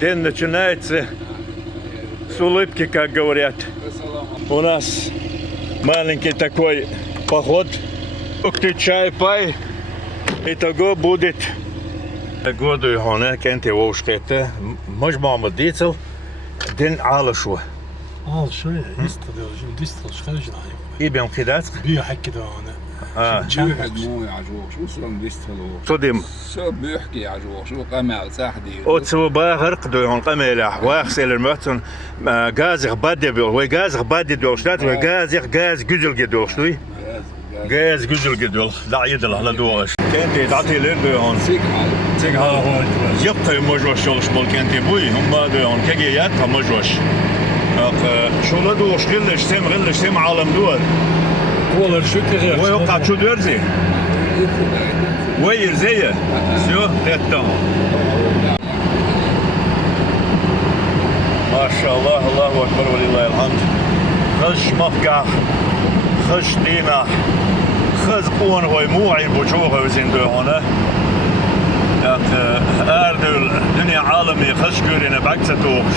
День начинается с улыбки, как говорят. У нас маленький такой поход. Чай, пай. Итого будет году هنا كانت وشقته مش معمل ديتل دين على شو Al şöyle distal schrijven aan je. يبي انقداس Bier hakken daar aan. شو موي عجوق شو سلام ديستلو تدم شو بيحكي عجوق شو قمع ساحدي اوتسو باغر قدو هون قميلح واخسل المتن غازغ بدي بيو وي غازغ بدي دول شتات وي غازغ غاز جزل جدول شتوي غاز جزل جدول لا يدل على دوش كانت تعطي لين هون سيك حال تيك ها يبقى مجوش شغل شمال كانت بوي هم هون كجيات مجوش شو لدوش غلش سم عالم دول Koller schukker. ويوقع شو دورزي وير زيه سيو تيتا ما شاء الله الله اكبر ولله الحمد خش مفقع خش دينا خز قون هوي موعي بوجوه وزين هنا اردل دنيا عالمي خش كورينا بعكستوش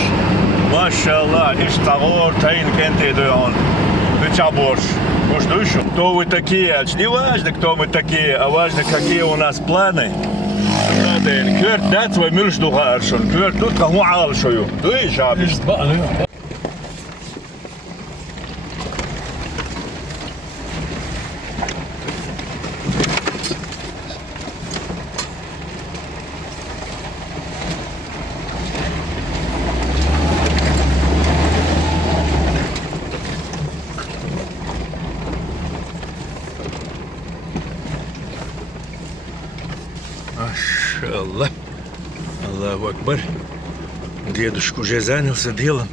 ما شاء الله ايش تغور تاين كنتي دون بتشابورش مش душу. Кто вы такие? Не важно, кто мы такие, а важно, какие у нас планы. Кверт дать свой мир что хорошо. Кверт тут кому عال شو. Ты жабишь. Машаллах. Аллаху Акбар. Дедушка уже занялся делом.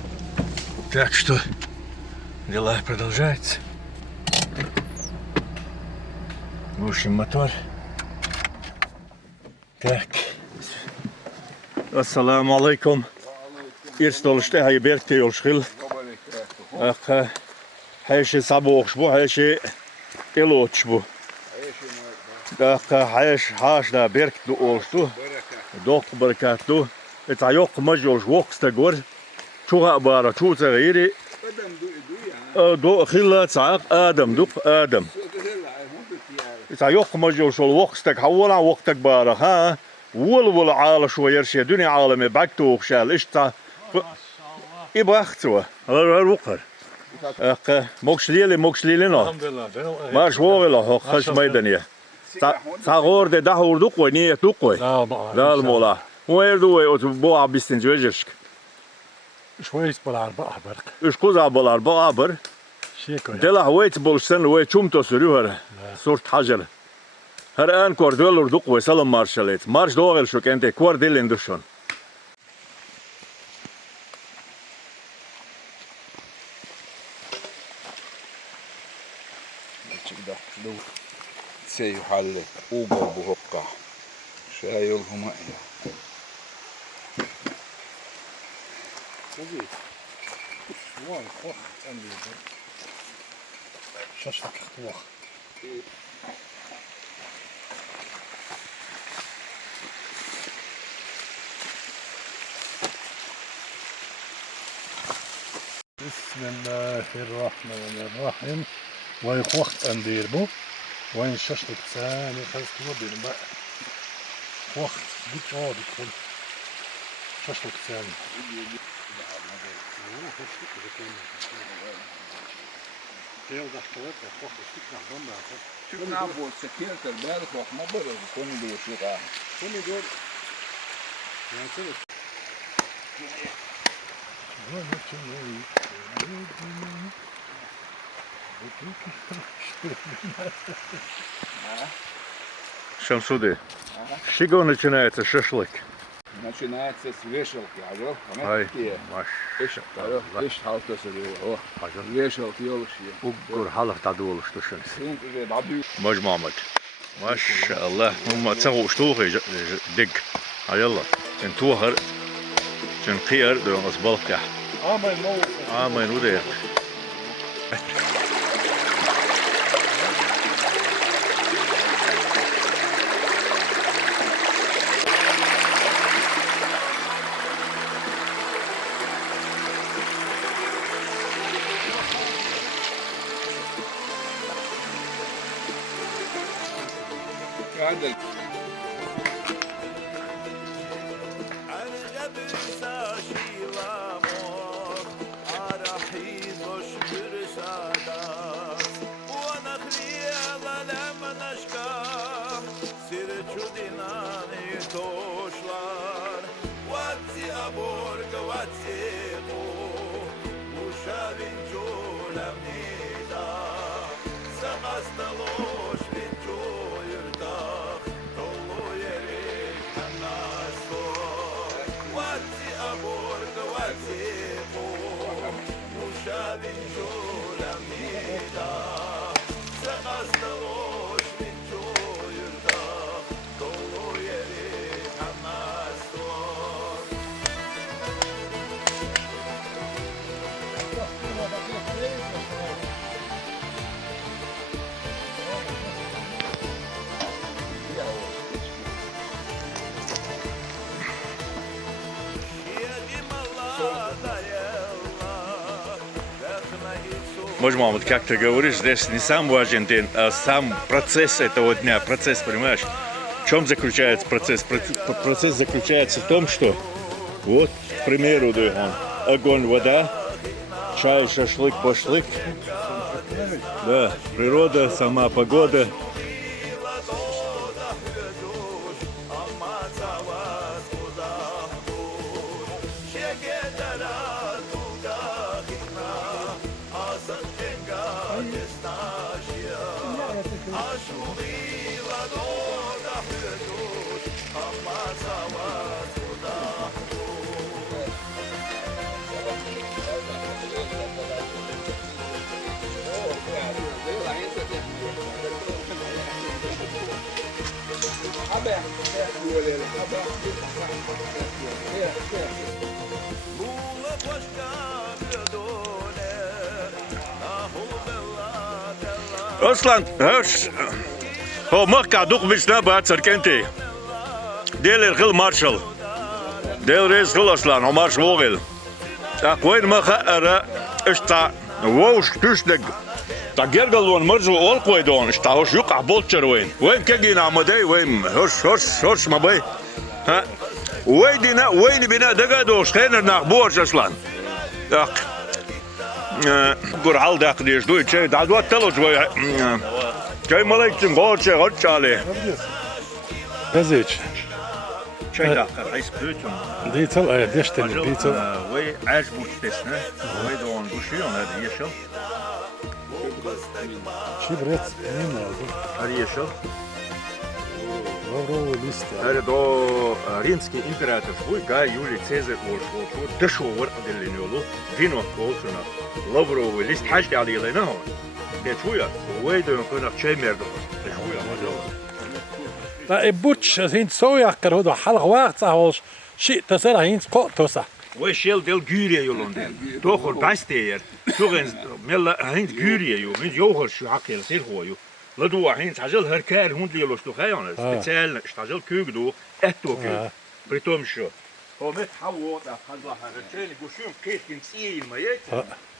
Так что дела продолжаются. В общем, мотор. Так. Ассаламу алейкум. Ирстолште хай беркте йолшхил. Ах, хайши сабохшбу, хайши элотшбу. Ах, хайш да берк ду олшту. دوق بركاتو اتعيق مجول وقت شو عبارة شو تغيري دو خلا تعاق آدم دوق آدم اتعيق مجول شو وقتك حولا وقتك بارا ها ول عال شو يرشي دنيا عالمي بعكتو خشال اشتا إباختوا هذا الوقر موكش ليلي نو ما شوغلا خش ميدانية تغور ده هور دوقوي نية دوقوي لا المولا وين دوي أتبوع بيستنجوجرشك شوية بالعرب أحبرك إيش كوزا بالعرب أحبر شيكو دلا هويت بولشتن وين شومتو سريوهر صورت حجر هر آن كوردول دوقوي سلام مارشاليت مارش دوغل شو كنت كورديل إندوشون سيو حل اوبو بوقع شايل هما بسم الله الرحمن الرحيم ويخوخت أنديربو وين شاشلك ثاني خلص تودي بقى وقت ديك كل شاشلك ثاني شوف نعبو سكيرة البارح واحنا برا كوني دو شيء كوني دول يعني كده Шамсуды. С чего начинается шашлык? Начинается с вешалки, ажо? Ай, маш. Веш халтасы диyor. Вешалки yoluşuyor. Ugur halak tadı oluştursun. Şimdi babi Maj Mahmut. Maşallah. هم تسووا شتوخي دق. يلا. انتوهر. جنقير دون أصبلك. ما ينودي. هذا Мамут, как ты говоришь, здесь не сам важен день, а сам процесс этого дня, процесс, понимаешь? В чем заключается процесс? Процесс заключается в том, что вот, к примеру, огонь, вода, чай, шашлык, башлык, да, природа, сама погода. اصلا هو مقطع دوق بسنابات سركنتي ديل الخل مارشال ديل رئيس خل اصلا عمر شوغل اقوين ما خقر اشتا ووش تشدق تاجرجلون مرزو اول قويدون اشتا هوش يقع بولتشر وين كجينا عمدي وين هوش ما بي ها وين بنا دقادوش خينر ناقبوش اصلا قرعال داق ديش دوي شيء دعوات تلو شوي شيء ملايكتن غور شيء غور شالي Gazeç. شيء داق عايز بيوتون Diytel, deşteni, diytel. وي عاش بوش تسنا وي دون بوشيون هذا يشل Şibret, neyim lazım? هذا يشل Lavrovo list. هذا دو ريمسكي امبراطور وي جاي يولي سيزر وشو دشو ورق اللي نقولوا فينو كوسنا لافرو ليست حاجة عليه لنا هون ده شوية وي دون كنا شيء مردو شوية ما جوا لا إبوتش هين سوي أكر هذا حلق وقت صاحوش شيء تسرع هين قط توسع. وشيل ديل جوريا يولون ديل توخر باستير توغن ملا هين جوريا يو هين يوهر شو عقل سير هو يو لدو هين تعجل هركار هون ديلو شتو خيانة بتسال تعجل كوغدو اتو كوغ بريتوم شو هو مت حوط خذها هرتشين يقولون كيف كنسيل ما يت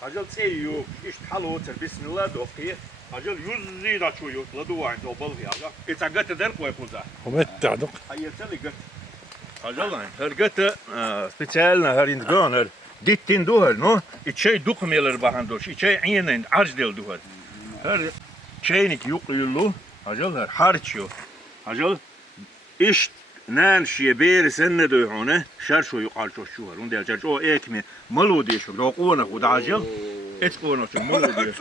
تعجل سيو ايش حلو بسم الله دوقي تعجل يزيد شو يو لدو عند وبلغي هذا اتعقدت دير كوي كوزا ومتعدق. هي تلي قت Ajalan, her gete specialna her indgan her dittin duhar no içey dukmeler bahandoş içey aynen arjdel duhar her çeynik yuqyullu ajal her harçyo ajal iş nan şiye ber senne doyhone şer şu yuqal şu var und der o ekme malu diye şu doqona xud ajal et qona şu malu diye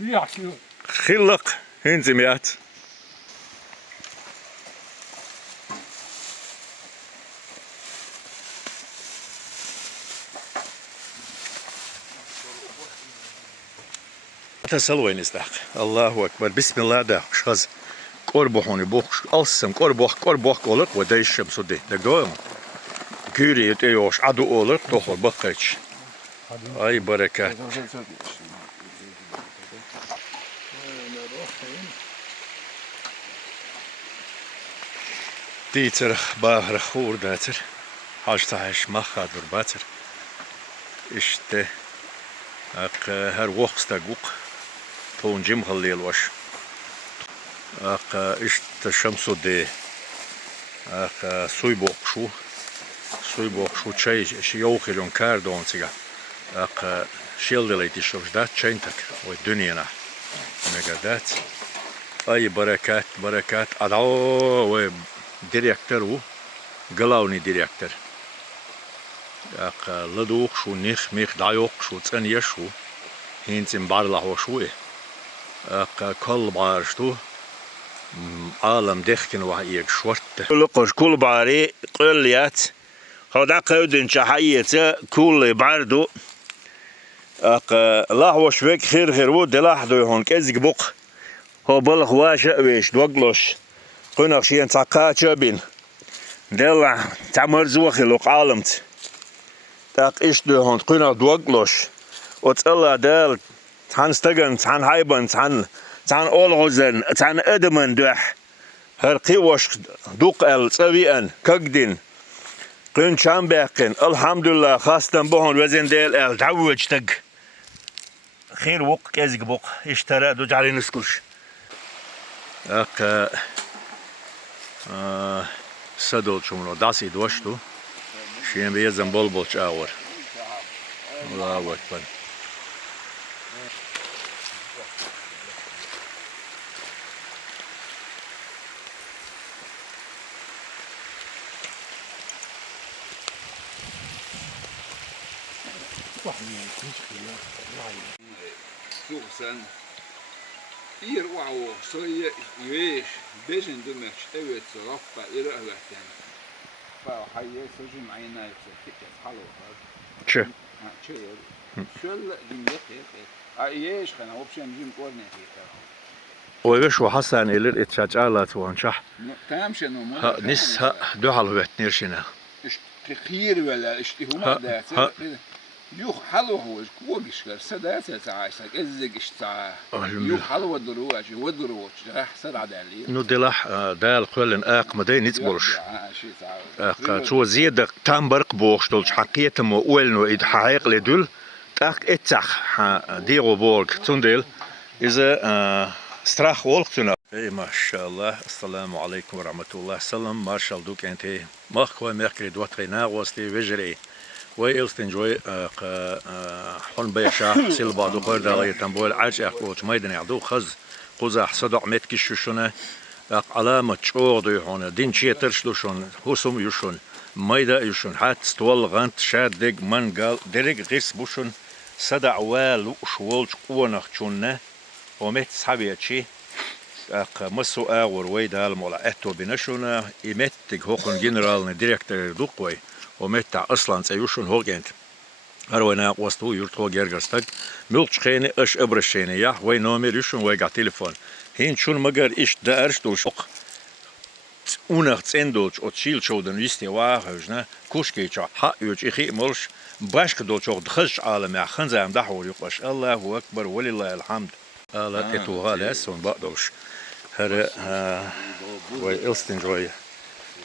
بيحكي خلق هنزميات تسلوين استحق الله أكبر بسم الله ده شخص قربهوني بوخ ألسم قربوخ قولك وداي الشمس ودي دقوهم كيري يتيوش عدو قولك تخل بقيتش أي بركات ديتر باهر خور داتر 18 مخاد برباتر işte هر وقستقوق تون جيم خليل وش إشت الشمس دي سوي بوقشو شيء شيوخي لون كاردون سيجا شيلدليتي شوش دات شينتك والدنيا مقدات أي بركات أدعو وديريكتر قلاوني ديريكتر لدوق شو نيخ ميخ دايوق شو تسنية شو هينتم بارله وشوي كل بارشتو عالم دخكن وحيك شورت لقش كل باري قليات خدا قودن شحيته كل باردو الله وشوك خير ود لاحظوا هون كزق بق هو بلغ واشا ويش دوغلوش قناق شين تاقا شابين دلع تعمرزو خلوق عالمت تاق إيش دو هون قناق دوغلوش وتقلا دال تحن ستغن تحن هايبن تحن أولغوزن تحن أدمن دوح هرقي وش دوق سويئن كقدين قن شام باقين الحمد لله خاصة بهون وزن ديل تعوج تق خير وق كزق بق اشترى دو جعلي نسكوش سدول شمنو داسي دوشتو شين بيزن بلبل شاور الله أكبر Suuxsan hier wou so je wees bezin de match evet raffa irahwatan fa hayya sojim ayna yefik halu شو شل جميع ايش خنا اوبشن جيم كورني ويش وحسن إلى إتشاجالات وانشح تمام شنو نس دو حلوة نيرشنا خير ولا اشتهوا ده يو حلو هو كوجش سدات تعايسك ازجش تاع يو حلو دروج ودروج راح سد عدالي نو دلح دال قلن مدين نتبولش شو زيد تامبرق بوشتولش حقيقة مو أولنو إد حقيق لدول تاك اتخ ديرو بورك تندل إذا استراح والقتنا إيه ما شاء الله السلام عليكم ورحمة الله السلام ما شاء الله دوك أنت ماخوا ميركري دوتري ناغوستي وجري ويلستنجوي حن بيشا سيلبا دو قرد على تنبول عاج اخوت ميدن يعدو خز قزح صدع متكش شونه علامة شور دو هون دين شي ترشلوشون هوسم يشون ميدا يشون حات ستول غانت شادق منقال درق غيس بوشون صدع وال وشولج قونخ شونه ومت صحابيتشي مسو اغور ويدا المولا اتو بنشونه يمتك هوكن جنرال ديريكتور دوقوي ومتى أصلاً سيوشون هوجنت هرونا وستو يرتو جرجستك ملش خيني إش إبرشيني يا وي نومير يشون ويجا تليفون هين شون مجر إيش دارش دوش أونخ تندولش أو تشيل شودن يستي واهجنا كوشكيتشا حق يوج إخي ملش باشك دولش أو دخش عالم يا خنزام دحور يقش الله أكبر ولله الحمد الله تتوها لسون بقدوش هر وي إلستنجوي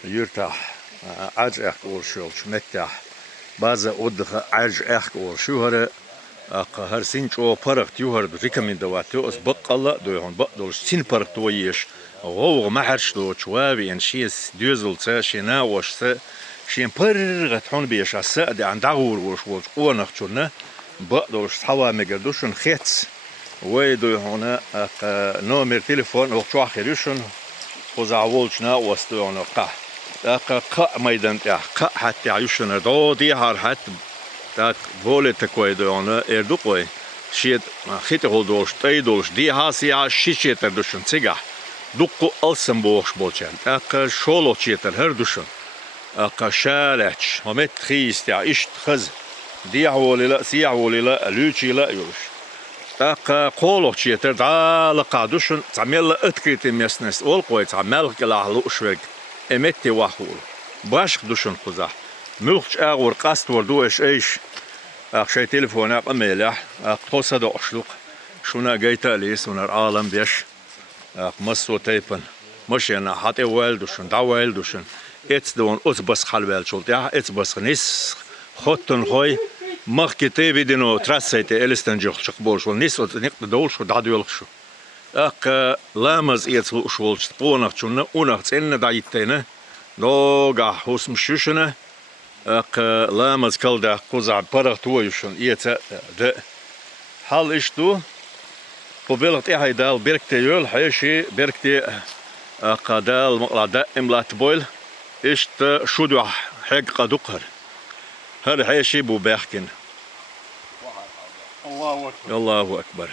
يرتاح عاج اخ اورشولش متاح بعض ودخ عاج اخ اورشو هر سينچو پرخ تيوهر ريكومندواتو اس بقلا دوهون بقدوش سين پرخ تويش غو محرش دو چواوي ان شيس دوزل تا شينا وش تا شين پرغت هون بيش اسد عن داور وش قونخ چونه بقدوش حوا مگردوشن خيت وي دوهون نومر تليفون وقت اخرشن خوزاولچنا وستون قه قا ميدان قا حتى عيشنا دودي هار حت تاك بولت كويدونا اردوقوي شيت خيت هولدوش تايدوش دي هاسيا شيشيتر دوشن تيغا دوقو السن بوش بولچن اق شولو تشيتر هر دوشن اق شالچ همت خيست يا اشت خز دي هولي لا سي هولي لا لوچي لا يوش اق قولو تشيتر دا لقادوشن تعمل اتكيت ميسنس اول قوي تعمل كلا لوشوك امتي واحول باش دوشن خزا ملخش اغور قاست وردو ايش اخشي تليفونا قميلح قوسا دو اشلوق شونا جيتا ليس ونر عالم بيش مسو تيبن مش انا حتى والدوشن دا والدوشن اتس دون اتس بس خال والشولت اتس بس نيس خوتن خوي مخكتي بدينو ترسيتي إلستن جوخ شقبوش والنسوة نقد دولش ودعدولخشو أق لامز إيتسلو شولش قونخ شون أونخ تسن دايتينه دوغا حوس مشوشنه أق لامز كالدا قوزع برغ تويشون إيتا د حال إشتو قبلت إيه دال بيركتي يول حيشي بيركتي قدال مقلع إملات بويل إشت شودو حق قدقر هذا حيشي بو باحكن الله أكبر. الله أكبر.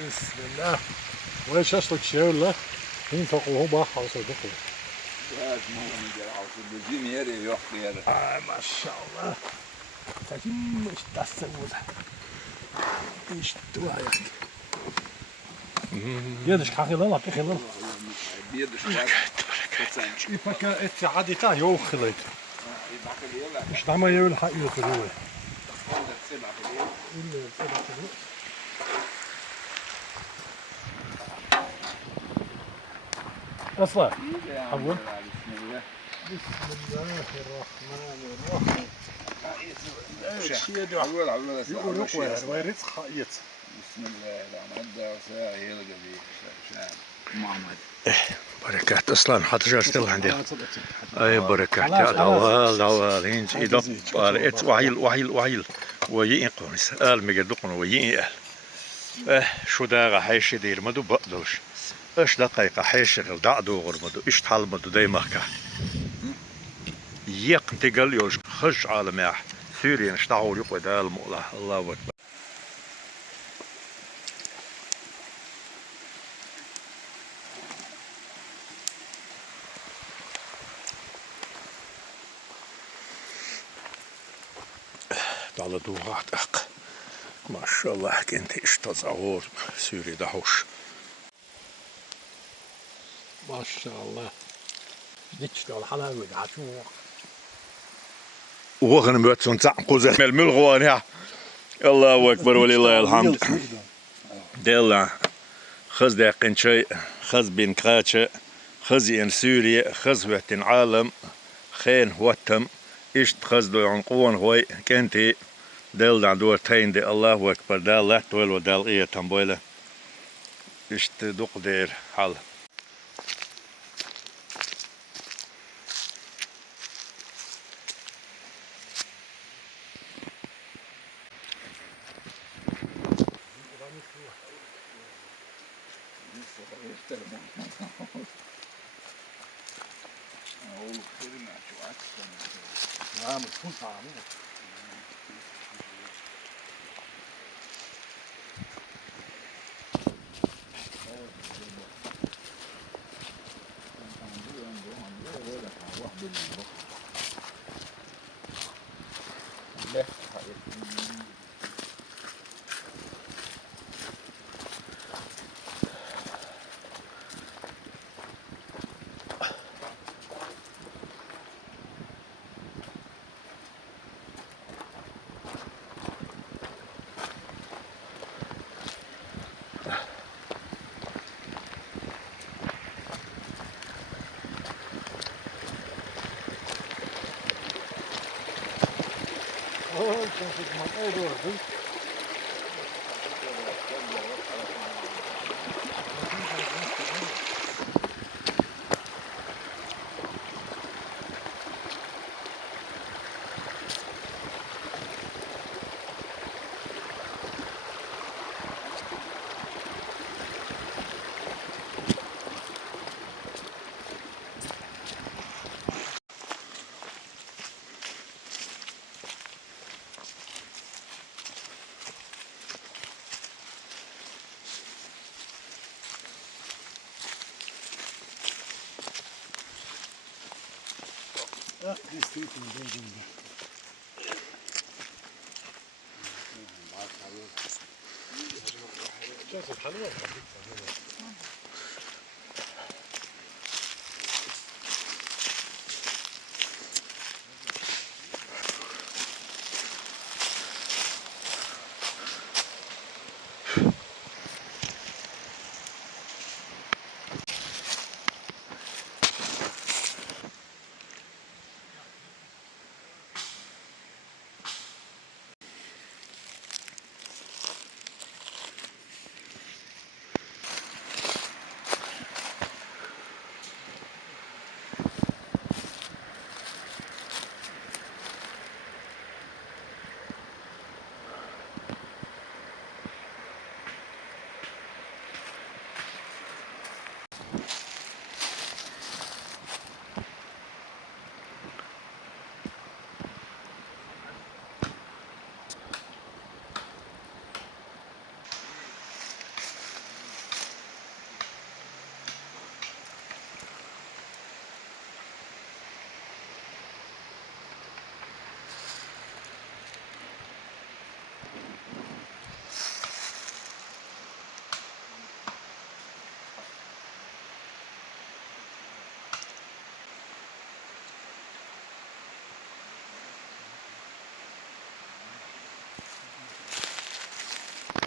بسم الله. وإيش أصلك شاولة؟ هين فوقه بحر صدقه. ما شاء الله. تجيم إيش تسوي؟ إيش توايا؟ يدش حقي الله بخير الله. يبقى إنت عادي تا يو خليت. إيش نعمل يو الحق يطلعوا. أصلا أول بسم الله الرحمن الرحيم يقول ويرث خايت بسم الله الرحمن الرحيم محمد بركات أصلا حتى جالس تلو عندي أي بركات يا دوال هينج إدب بارئت وعيل ويين سأل مجدقنا ويين شو دا حيش دير مدو بقدوش إيش دقيقة حيش غل دعدو غرمدو إيش تحل مدو داي مكة يقنتقل يوش خش على ماح سوريا نشتعور يقوى دا المؤلة الله أكبر. على دوغات أق ما شاء الله كنت اشتزعور سوري دهوش ما شاء الله ديتش على حلاوة عشوق وغن بيتسون تعقوز الملغوان الله أكبر ولله الحمد ديلا خز داقين شيء خز بين كاتش خز إن سوريا خز وقتن عالم خين وتم إشت خز دو عنقوان هوي كنتي دل دان دور تين دي الله أكبر دال لا تول ودال إيه تنبويلة إشت دوق دير حال نعم تكون طعمه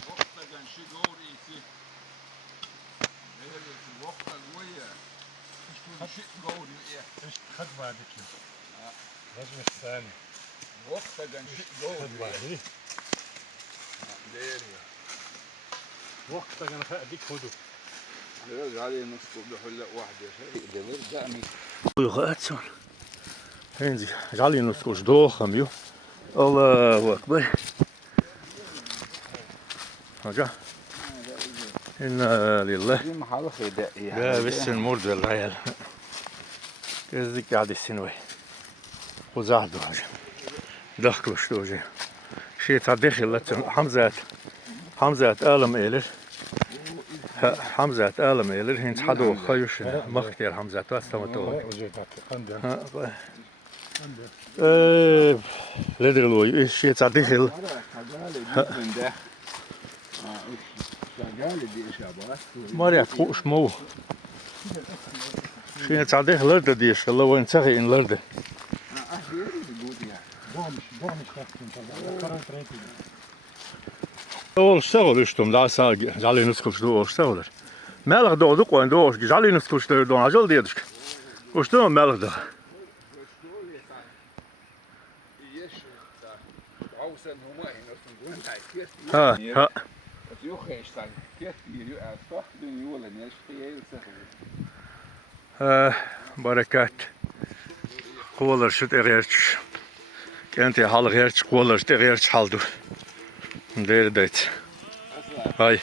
وقتا شجوري في وقتا قوية شيء قولي إيه خد بعدك لازم الثاني وقتا شيء قولي بعدين ديري وقتك انا فاديك خده رجع علي نص بحلق واحدة شيء دير دقني ويغاتسون هنزي جعلي نسكوش دوخم يو الله أكبر رجع إنا لله دي محل خدائي لا بس المرد العيال كذلك قاعد السنوي وزعدوا حاجة دخلوا شتوجي شيء تدخل حمزة آلم إيلر حمزة آلم إيلر هنت حدو خيوش مختير حمزة واستمتوا لدر لوي شيء تدخل مريت خوش مو شيء تدخل لرد ديش الله وين تغي إن لرد Ol števolishtom da sa žali nuskoš do števoler. Melch do do koin do žali nuskoš do na žal diedisk. O što melch da. Ha ha. Barakat. Kolar şut ererç. Kenti hal ererç kolar şut ererç haldu. There that. Hi.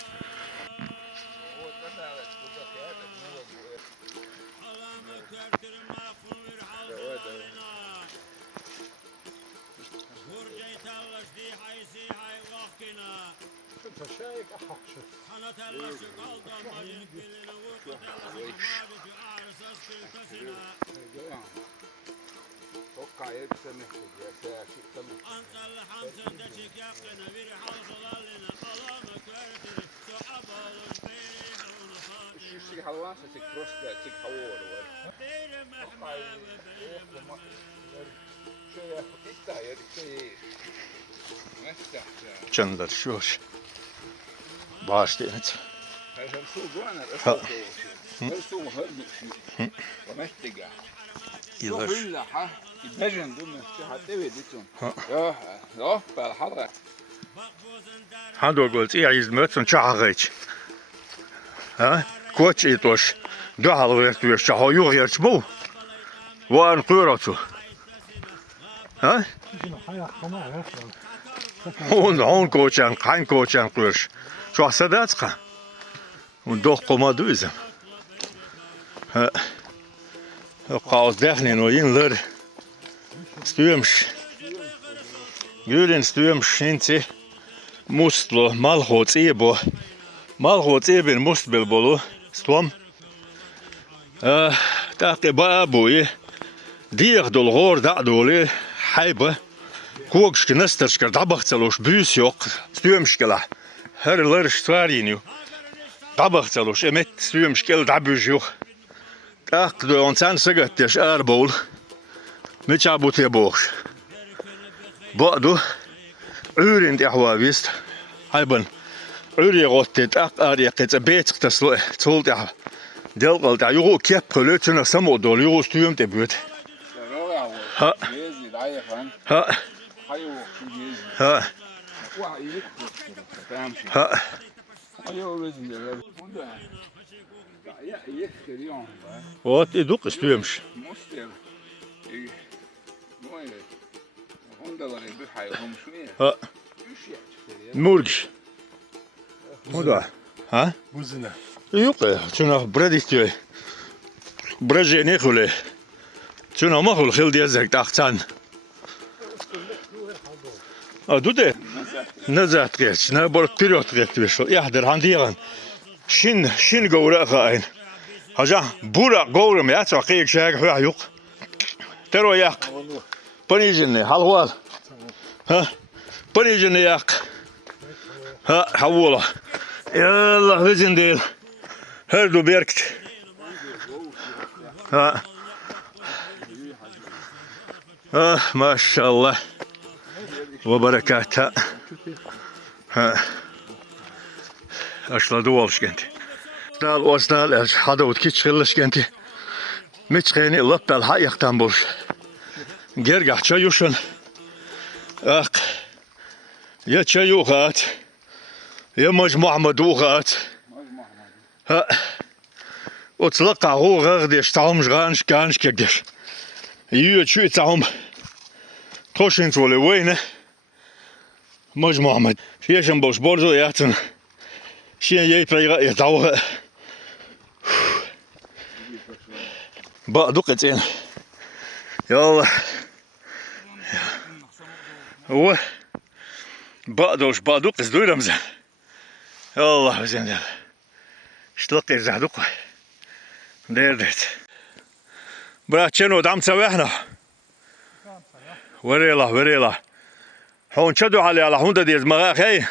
Canlar şuş. Bağışlayınız. Yıllar. Hando قلت إيه عايز مثلا شعريج. ها كوتش إيتوش. ده على غير شهايو غير شمو. وان قيرته. ها؟ هون كوتشان قاين كوتشان قيرش. شو حسدات قا. وندوق قما دوزم. ها. قاوس داخلين وين لر. ستومش. Gülün stüyorum şimdi mustlo malhot ebo malhot eben mustbel bolu stüom takte babuy ديغ دول غور دا دولي حيبة كوكش نسترشكر دبختلوش بيس يوق ستومشكلا هر لرش توارينيو دبختلوش امت ستومشكل دبوش يوق تاق دو انسان سگتش اربول متشابو تيبوش بعدو عورين دي حوابيست حيبن عوري غوتي تاق اريقت بيتق تسلو تولت يا دلقل دا يغو كيب قلوتنا سمو دول يغو ستوم تبوت ها ها ها ها وات يدوق ستومش ها مورج مودا ها بوزنا يوقع شنو براديستي برجع نخله شنو ما هو الخيل ديال زاك تاختان دوده نزات كيش نبر بيروت كيش يحضر عنديان شين جورا خاين حاجة بورا جورا ما يتوقع شيء هو يوق ترى ياق بنيجني حلوال ها بنيجني ياق ها حوله يلا هزين ديل هردو بيركت ها ما شاء الله وبركاتها ها اشلا دوالش كنتي دال وصدال اش حدود كيتش خلش كنتي متخيني لبال حيق تنبوش جرجع تشيوشن اق يا تشيوخات يا مجموعة مدوخات ها وتلقى هو غرديش تعمش غانش كانش كدش يو تشوي تعم توشين تولي وين مجموعة مد فيشن بوش بورزو ياتن شين يبريغا يتعوها بقى دقتين يلا هو بقى دقس دوي رمزان يلا زين يلا اشتلقي زهدوق ديردت براتشنو دام تسويحنا وريلا هون شدوا على هوندا ديز مغاخي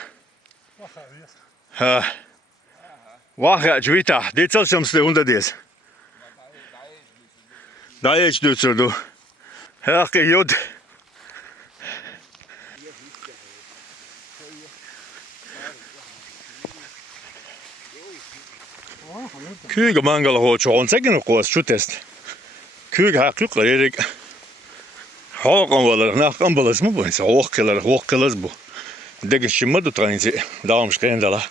ها واخا جويتا دي تلشمس دي هوندا ديز دايش دوتسردو هاقي يود Kyga mangala hocho on sekin kuos chutest. Kyga hakuk erik. Hakan valar nakan balas mu bu. Hoqkelar bu. Dege shimadu trainsi. Daam skendala.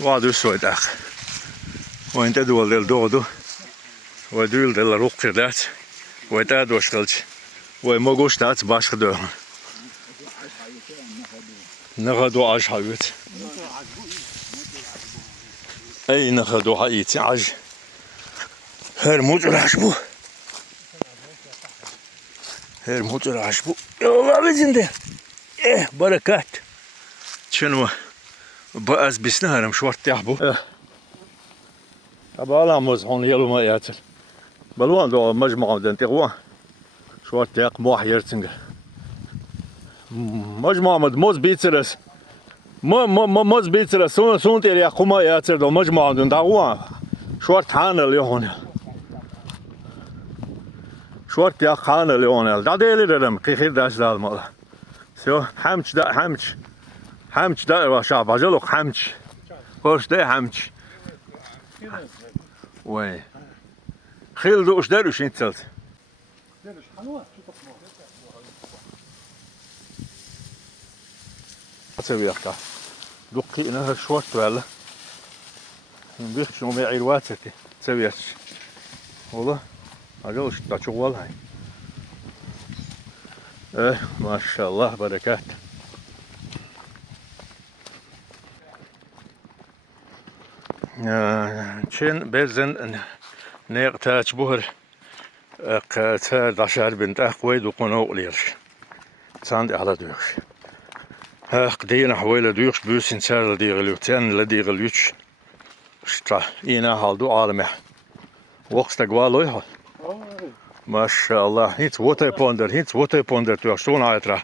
Vaadu soitak. Vain tedual del dodu. Vaidul del ruqkelat. Vaitadu skalch. Vai mogostat başqdı. نغدو عاج حبيت اي نغدو حيتي عاج هرموت العشبو يلا بزنده ايه بركات شنو بأز بسنهرم شورت يحبو ابا موز هون يلو ما ياتر بلوان دو مجموعة دنتيغوان شورت ياق موح يرتنجر مجموعة موز بيتسرس موز بيتسرس سون تيري قوما ياتر دو مجموعة دنتيغوان شورت حانا اليهون شورت ياق حانا اليهون دا ديلي درم خير داش دال مالا سو حمش دا واشا باجلوق حمش خوش ده حمش وين خيل دوش داروش انتسلت تسوي يحكى دقي انها شورت ولا نبيخ شنو ما يعير واتتي تسوي والله اجلش دا شغل هاي ما شاء الله بركات چين بزن نيقتاج بهر قتال داشار بنت اخوي دو قنو ليرش ساند على دوش قدينا حوالي دوش بوسين سار لديغ اليوتين لديغ اليوتش شتا إينا هالدو عالمي وقت قوالوي ما شاء الله هيت ووتر بوندر توشتون عيترا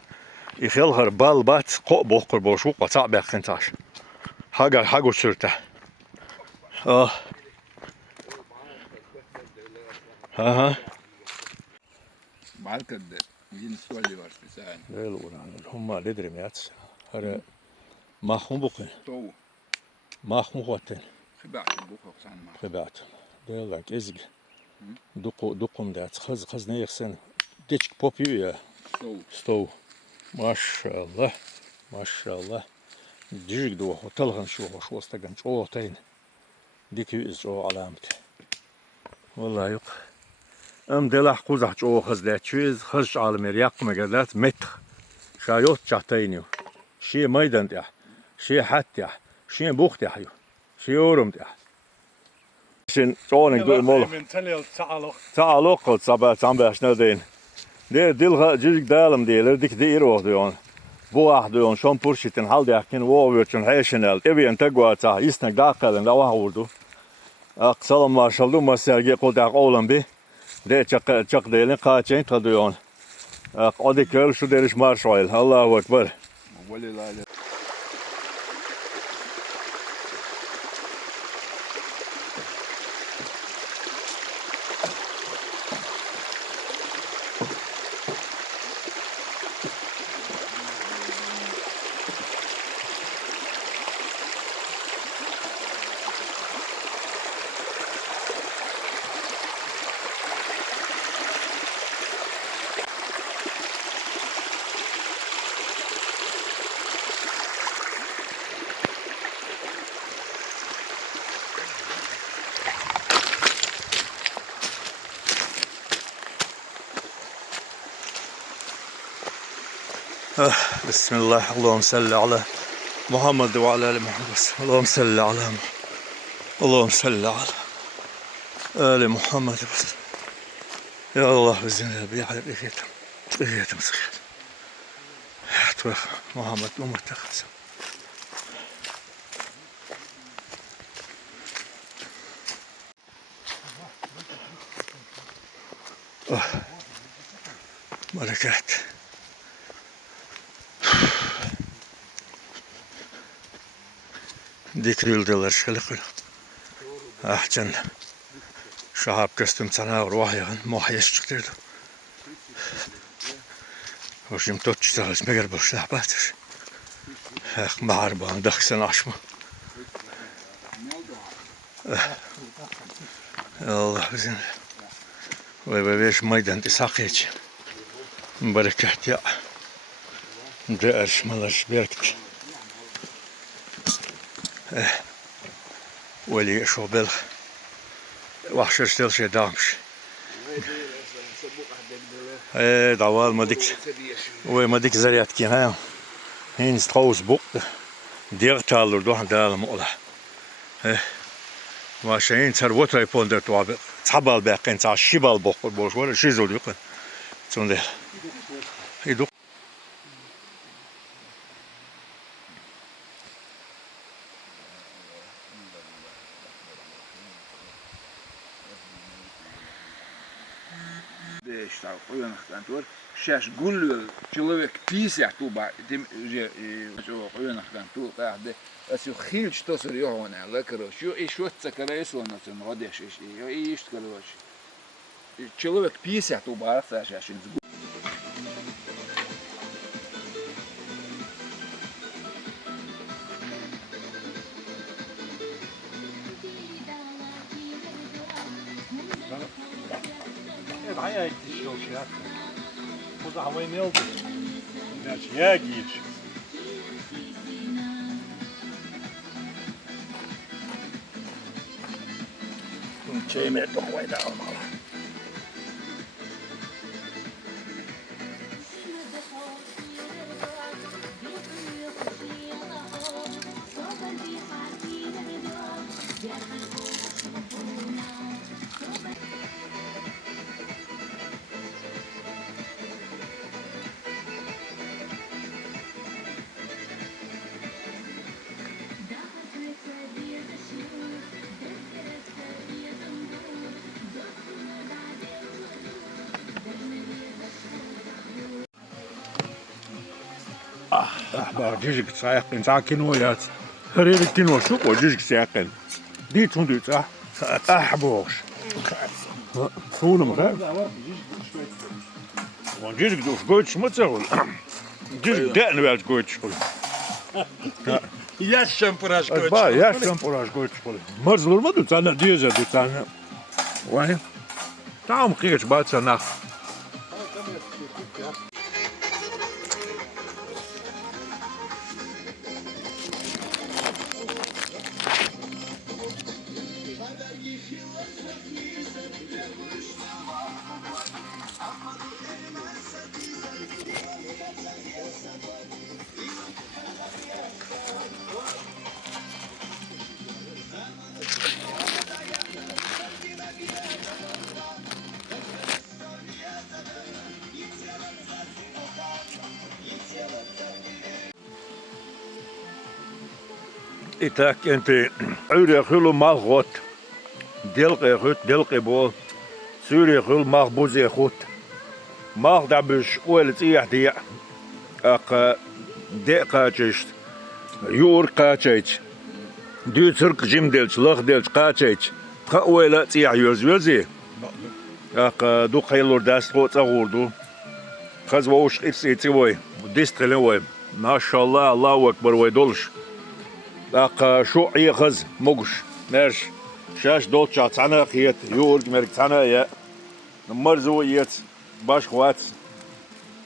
يخيلهر بالبات قو بوخر بوشو قطع بخنتاش حاجو سرته ها بعد كده يجي سؤال لي ورث ساعة هم لدري ميات هر ما خم بقين تو ما خم خوتين خبعت البوخ سان ما خبات ديلك إزج دقم دات خز نيخسن ديش بوبيو يا تو ستو ما شاء الله ما شاء الله ديجك دو هوتلغن شو استغن شو تين ديكي إزرو علامتي والله يق دلح قوزح شو خز دات شوز خز على مريق مجدات متر شايوت شاتينيو شي ميدان تاع شي حت تاع شي بوخ تاع شي يورم تاع شن تونك دو مول من تلي تعالوا تعالوا قد صبا صبا شنو دين ديل جيك دالم ديك ديرو ديون بو ديون شون بورشيتن هال داكن ووچن هيشنال ابي انت غواتا يسنك داقلن لا وحولدو اقسلم ما شاء الله ما سرگي قوداق اولم بي de çak değilin kaçayın tadıyorsun. Adi köl şu deriş marşoyl. Allahu Ekber. ولا لا لا بسم الله اللهم صل على محمد وعلى ال محمد اللهم صل على اللهم صل على ال محمد يا الله بزنا بيحل إيتم صغير توخ محمد ومتخذ بركات ديكريلدلر شلقل أحسن شهاب كستم تناور وحيا موحيش تقدر وشيم توتش تغلس مقر بوشلح باتش اخ معربان دخسن عشمه الله بزين ويش ميدان تساقيج بركات يا دارش ملاش بيركت ولي شو بلغ وحشر ستيل شي دامش دوال ما ديك زريات كين هاي هين ستروس بوق دير تالر دوح دال مقلع واشين تر وتر يبوندر تواب تحبال باقين تاع شيبال بوق بوش ولا شي زول يقول تون يدوق что контор сейчас гулю человек 50 туба тем же что контор да اسو خيل что серьезно لا короче и что цакарайсо на цен водишь и что короче человек 50 туба сейчас Hij heeft die show gehad. Voor de hawai milde. Dat is jagiet. Tjej med toch wij daar allemaal. Bak cicik sayakın sakin o ya. Her yeri kino şu o cicik sayakın. Di tun düt boş. Sunum ha. On cicik duş goç mutlu. Cicik den wel goç. Yaşam pıraş koç. Ba ya şam poraj goç. Marzulur mu düt sana diyece düt sana. Vay. Tamam kıyıç batsa nach. İtak enti öyle hulu mahgot. Dilqe hut dilqe bol. Suriye hul mahbuze hut. Mahdabish oel tiyah diya. Ak de kaçışt. Yur kaçış. Dü Türk jim delç laq delç kaçış. Ka oel tiyah yüzü. Ak du khaylur dast hot agurdu. Khaz voş itsi voy. Distrelen voy. Maşallah Allahu ekber voy dolş. Ak şu iyi kız muguş. Merş. Şaş dolça sana khiyet yurg merk sana ya. مرزو يت باش خوات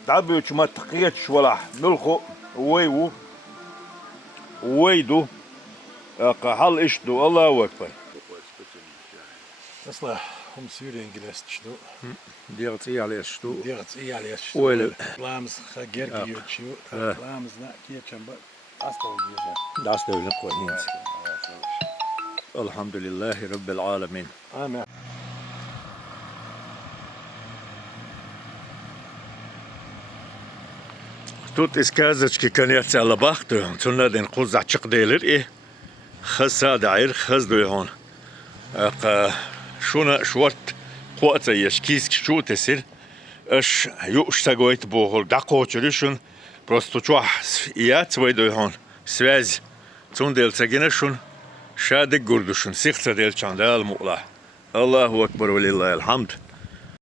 تعبي ما تقيتش ولا ملخو ويو ويدو حل اشدو الله اكبر Asla hum Syrien gelest sto. ديرتي على اشدو Direkt iyi aliyas. Öyle. Lams hager giyiyor. Lams na kiyecem ba. Asla giyiyor. داست دولة كويس الحمد لله رب العالمين Amen. Тут исказочки конец على بختو تونا دين قوزع چقديلر ايه خسا داير خز دوي هون شونا شورت قوتا يشكيس شو تسير اش يوش تاقويت بوهول داقو چريشون просто чуах ият свой دوي هون связь تون ديل تاقينشون شادق قردشون سيختا ديل چاندال مؤلا الله أكبر ولله الحمد